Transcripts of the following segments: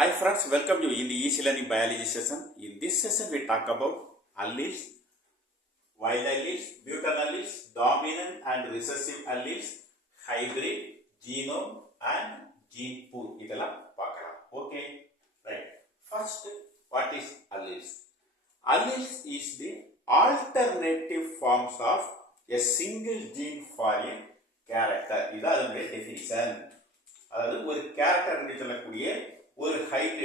Hi friends, welcome you in the Easy Learning Biology session. In this session we talk about alleles, wild alleles, mutant alleles, dominant and recessive alleles, hybrid, genome and gene pool. இதெல்லாம் பார்க்கலாம். Okay, right. First, what is alleles? Alleles is the alternative forms of a single gene for a character. இது அதனுடைய definition. அதாவது ஒரு கேரக்டர் சொல்லக்கூடிய ஒரு ஹைட்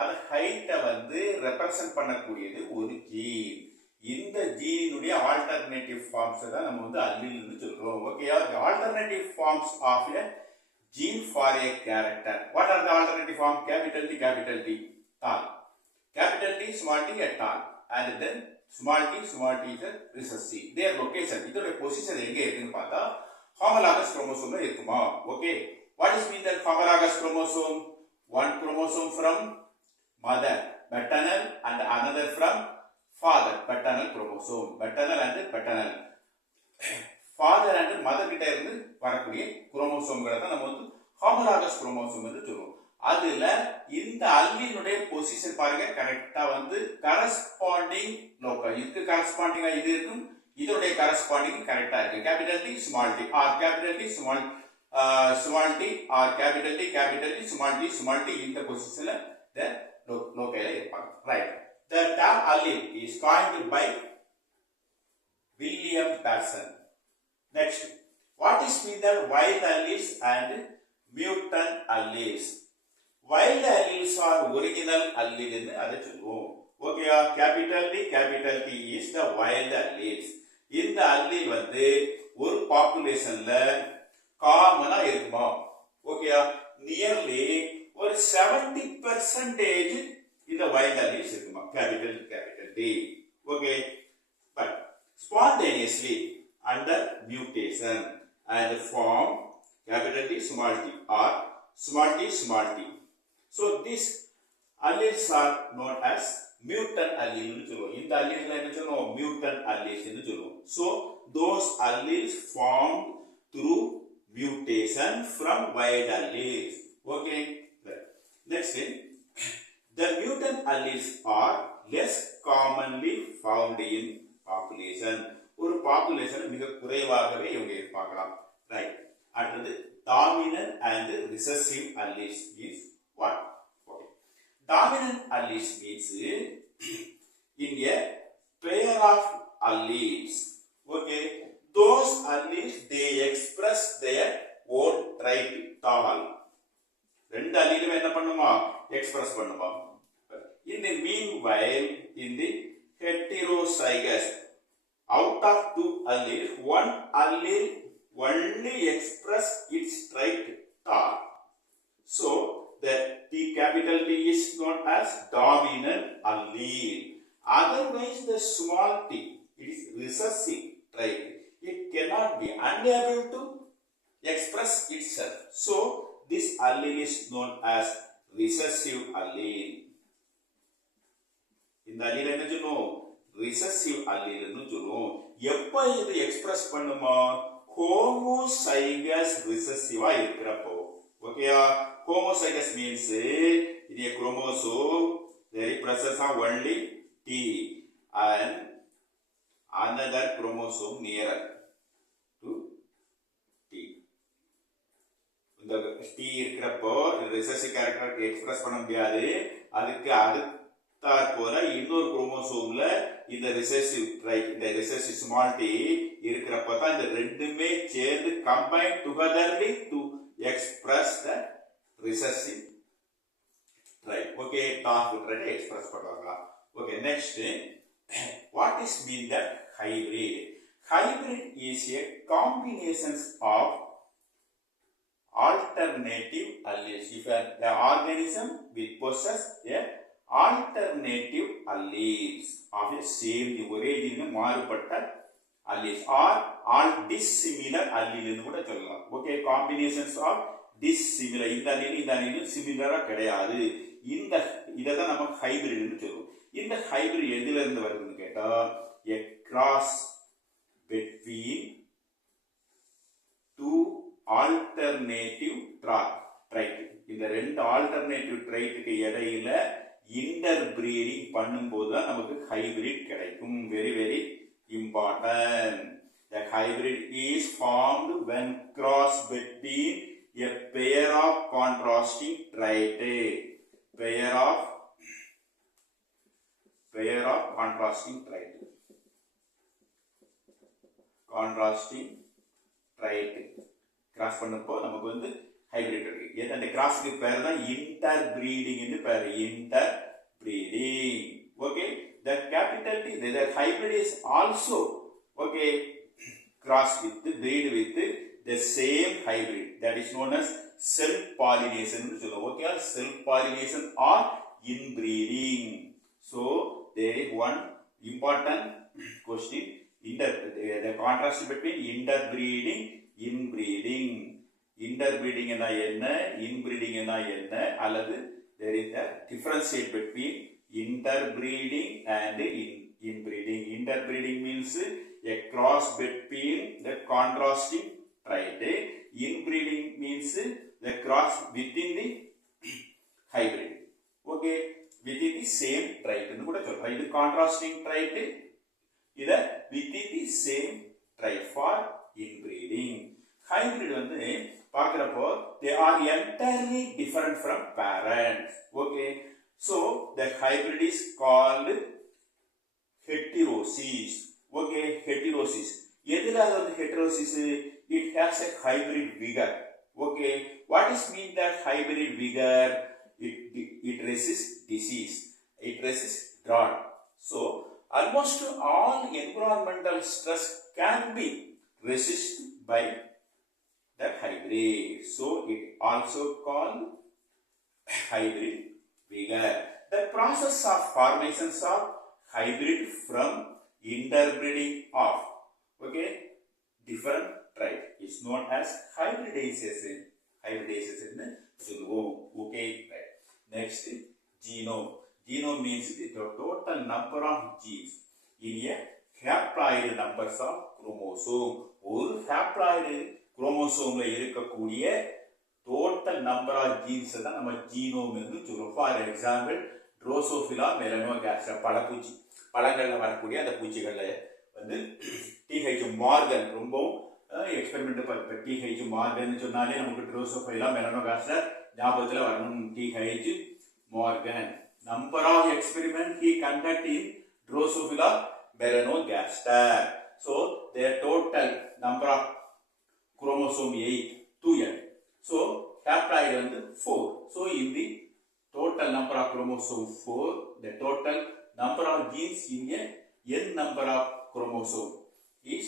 அந்த ஹைட்டை வந்து ரெப்ரசன்ட் பண்ணக்கூடியது ஒரு ஜீன். இந்த ஜீனுடைய ஆல்டர்னேட்டிவ் ஃபார்ம்ஸ் தான் நம்ம வந்து அல்லீல்னு சொல்றோம். ஓகேயா? Alternative forms of a gene for a character. What are the alternative form? Capital T, tall. Capital T, small t, a tall. And then small t is a recessive. Their location, இதோட பொசிஷன் எங்க இருக்குன்னு பார்த்தா homologous chromosome இருக்குமா? Okay. What is mean that homologous chromosome? One chromosome from mother, maternal, and another from father, paternal chromosome. Maternal and paternal. Father and mother கிட்ட இருந்து வரக்கூடிய குரோமோசோம்களை தான் நம்ம வந்து ஹோமோலாகஸ் குரோமோசோம் என்று சொல்லுவோம். அதுல இந்த அல்லீனுடைய பொசிஷன் பாருங்க கரெக்டா வந்து கரஸ்பாண்டிங் லோக்கல் இதுக்கு கரஸ்பாண்டிங்கா இது இருக்கும், இதனுடைய கரஸ்பாண்டிங் கரெக்டா இருக்கு. Capital T small T or capital T small t or capital T small t இந்த பொசிஷன்ல the லோக்கல்ல இருப்பாங்க. Right. The term allele is coined by William Pearson. Next, what is mean the wild alleles and mutant alleles? Wild alleles are original allele ன்னு அதை சொல்லுவோம். ஓகேயா? capital T is the wild alleles. இந்த allele வந்து ஒரு பாப்புலேஷன்ல காமனா இருக்குமா? ஓகேயா? நியர்லி ஒரு 70% இந்த வைல்ட் alleles இருக்குமா? capital T. Okay, but spontaneously under mutation and form capital T small t or small t. So these alleles are known as mutant alleles னு சொல்லுவோம். இந்த alleles என்ன சொல்லுவோம்? mutant alleles னு சொல்லுவோம். So those alleles formed through mutation from wild alleles. Okay. Next, the mutant alleles are less commonly found in population. ஒரு பாப்புலேஷன் மிக குறைவாகவே இவங்க இருப்பாங்களாம். ரைட். அடுத்தது dominant and recessive alleles is what? Okay. Dominant alleles means in a pair of alleles. Okay. Those alleles they express their own trait tall. ரெண்டு அல்லீலும் என்ன பண்ணுமா? எக்ஸ்பிரஸ் பண்ணுமா? In the meanwhile, in the heterozygous, out of two alleles, one allele only express its trait tall. So the capital T is known as dominant allele. Otherwise, the small t, it is recessive trait. It cannot be unable to express itself. So this allele is known as recessive allele. இந்த allele என்ன சொல்லுவோம்? recessive allele ன்னு சொல்லுவோம். எப்ப இது எக்ஸ்பிரஸ் பண்ணுமா? homozygous recessive இருக்கிறப்போ. ஓகேயா? homozygous means in a chromosome there is presence of only T and another chromosome nearer to T. இந்த T இருக்கிறப்போ recessive character எக்ஸ்பிரஸ் பண்ண முடியாது. அதுக்கு அடுத்தாற் போல இன்னொரு குரோமோசோம்ல இந்த recessive trait, இந்த recessive small t இருக்கிறப்ப தான் இந்த ரெண்டுமே சேர்ந்து combine togetherly to express the recessive trait. Okay, top trait express பண்ணுவாங்க. Okay, next, what is mean that hybrid? Hybrid is a combination of alternative alleles. If an organism will possess a alternative alleles of a same ஒரே ஜீன் மாறுபட்ட alleles or all dissimilar allele ன்னு கூட சொல்லலாம். Okay, combinations of dissimilar. இந்த allele சிமிலரா கிடையாது. இந்த இததான் நம்ம ஹைபிரிட் ன்னு சொல்லுவோம். இந்த ஹைபிரிட் எதில இருந்து வருதுன்னு கேட்டா a cross between two alternative trait. இந்த ரெண்டு ஆல்டர்னேட்டிவ் ட்ரைட்டுக்கு இடையில இன்டர் பிரீடிங் பண்ணும்போது தான் நமக்கு ஹைபிரிட் கிடைக்கும். Very very important. The hybrid is formed when cross between a pair of contrasting traits. Pair of contrasting traits. Contrasting trait cross பண்ணப்போ நமக்கு வந்து ஹைபிரிட் இருக்கு. அந்த கிராஸ்க்கு பேர் தான் இன்டர் பிரீடிங் என்று பேர். Inter breeding. Okay. The capital T, the hybrid is also okay cross with breed with the same hybrid, that is known as self pollination. Okay, self pollination or inbreeding. So there is one important question, the contrast between interbreeding, inbreeding. Interbreeding என்ன, inbreeding என்ன, அல்லது there is a differentiate between interbreeding and inbreeding. Interbreeding means a cross between the contrasting trait. Inbreeding means the cross within the hybrid. Okay, within the same trait. இது contrasting trait, இது within the same trait for inbreeding. Hybrid வந்து பார்க்கிறப்போ they are entirely different from parents. Okay, so the hybrid is called heterosis. Okay, heterosis. எதுல வந்து heterosis? It has a hybrid vigor. Okay, what is mean that hybrid vigor? It resists disease. It resists drought. So almost all environmental stress can be resisted by that hybrid. So it also called hybrid vigor. The process of formations of hybrid from interbreeding of different trait is known as hybridization. Okay, right. Next, genome. Genome means the total number of genes in a haploid numbers of chromosome. ஒரு haploid chromosome இருக்கக்கூடிய total number of genes தான் நம்ம genome என்று சொல்றோம். For example, Drosophila melanogaster பழப்பூச்சி, பழங்கள்ல வரக்கூடிய அந்த பூச்சிகள்ல வந்து டிஹெச் மார்கன் ரொம்பவும் எக்ஸ்பெரிமெண்ட் டிஹெச் மார்கன் சொன்னாலே நமக்கு ட்ரோசோஃபிலா மெலனோகாஸ்டர் ஞாபகத்தில் வரணும். T H Morgan number of experiment he conduct in Drosophila melanogaster. So their total number of chromosome 8 2n. So haploid வந்து 4. So in the total number of chromosome 4, the total number of genes in a n number of chromosome is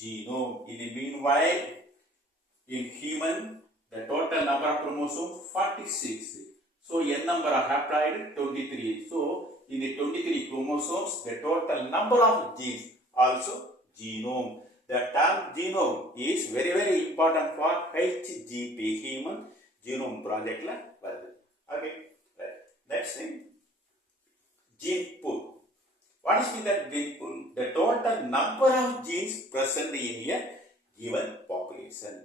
genome. In the meanwhile, in human, the total number of chromosome 46. So n number of haploid 23. So in the 23 chromosomes, the total number of genes also genome. The term genome is very very important for HGP, Human Genome Project la varudhu. Okay, right. Next thing, gene pool. What is that gene pool? The total number of genes present in a given population.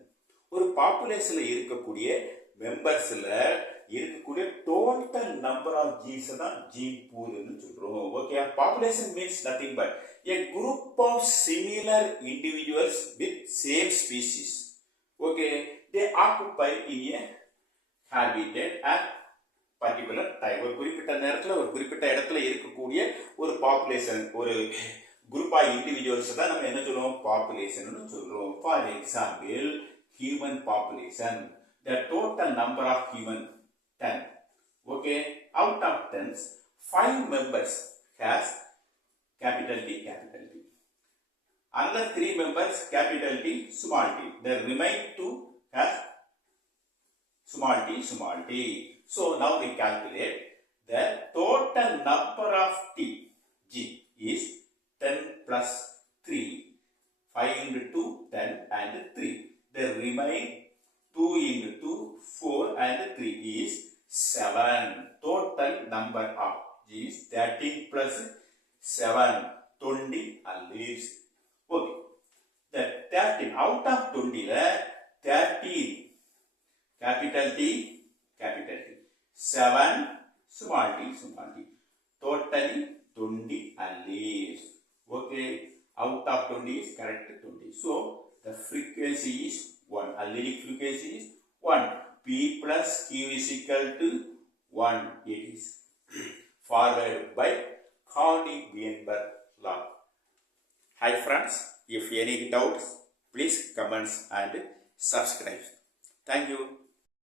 ஒரு பாப்புலேஷன்ல இருக்கக்கூடிய மெம்பர்ஸ்ல இருக்கக்கூடிய total number of jeans தான் ஜீன் பூல்னு சொல்றோம். Okay, population means nothing but a group of similar individuals with same species. Okay, they occupy in a habitat at particular time. ஒரு குறிப்பிட்ட நேரத்துல ஒரு குறிப்பிட்ட இடத்துல இருக்கக்கூடிய ஒரு பாப்புலேஷன், ஒரு குரூப் ஆஃப் இண்டிவிஜுவல்ஸ் தான் நம்ம என்ன சொல்லுவோம், பாப்புலேஷன் சொல்றோம். For example, human population, the total number of human 10. Okay, out of 10, 5 members has capital T, capital T. Another 3 members capital T, small t. The remaining 2 has small t, small t. So now we calculate the total number of T, G is 10 plus 3. 5 into 2, 10 and 3. The remaining 2 into 2, 4 and 3 is 7. Total number of genes 13 plus 7, 20 alleles. Okay. The 13 out of 20 13 capital T, capital 7 small t. Totally 20 alleles. Okay, out of 20 is correct 20. So the frequency is 1. Allelic frequency is 1. P plus Q is equal to 1. It is forwarded by Cauchy-Greenberg law. Hi friends, if any doubts, please comments and subscribe. Thank you.